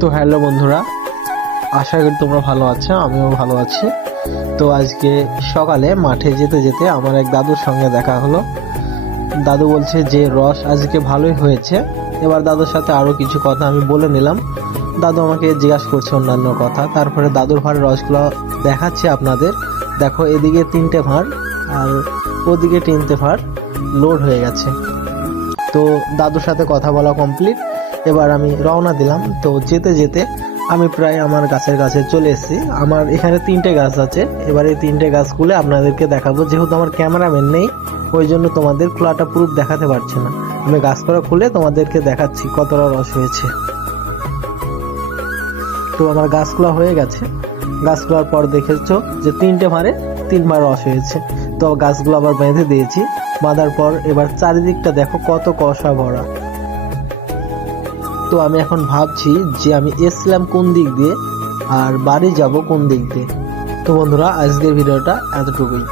তো হ্যালো বন্ধুরা, আশা করি তোমরা ভালো আছো, আমিও ভালো আছি। তো আজকে সকালে মাঠে যেতে যেতে আমার এক দাদুর সঙ্গে দেখা হলো। দাদু বলছে যে রস আজকে ভালোই হয়েছে। এবার দাদুর সাথে আরও কিছু কথা আমি বলে নিলাম। দাদু আমাকে জিজ্ঞাসা করছে অন্যান্য কথা। তারপরে দাদুর ভাঁড়ের রসগুলো দেখাচ্ছি আপনাদের। দেখো, এদিকে 3টে ভাঁড় আর ওদিকে 3টে ভাঁড় লোড হয়ে গেছে। তো দাদুর সাথে কথা বলা কমপ্লিট। এবার আমি রওনা দিলাম। তো যেতে যেতে আমি প্রায় আমার গাছের কাছে চলে এসেছি। আমার এখানে 3টে গাছ আছে। এবার এই 3টে গাছ খুলে আপনাদেরকে দেখাবো। যেহেতু আমার ক্যামেরাম্যান নেই, ওই জন্য তোমাদের খোলাটা প্রুফ দেখাতে পারছি না। আমি গাছগুলো খুলে তোমাদেরকে দেখাচ্ছি কতটা রস হয়েছে। তো আমার গাছগুলো হয়ে গেছে। গাছগুলোর পর দেখেছো যে 3টে ভাঁড়ে 3 ভাঁড় রস হয়েছে। তো গাছগুলো আবার বেঁধে দিয়েছি। বাঁধার পর এবার চারিদিকটা দেখো কত কষা ভরা। তো আমি এখন ভাবছি যে আমি এসছিলাম কোন দিক দিয়ে আর বাড়ি যাব কোন দিক দিয়ে। তো বন্ধুরা, আজকের ভিডিওটা এতটুকুই।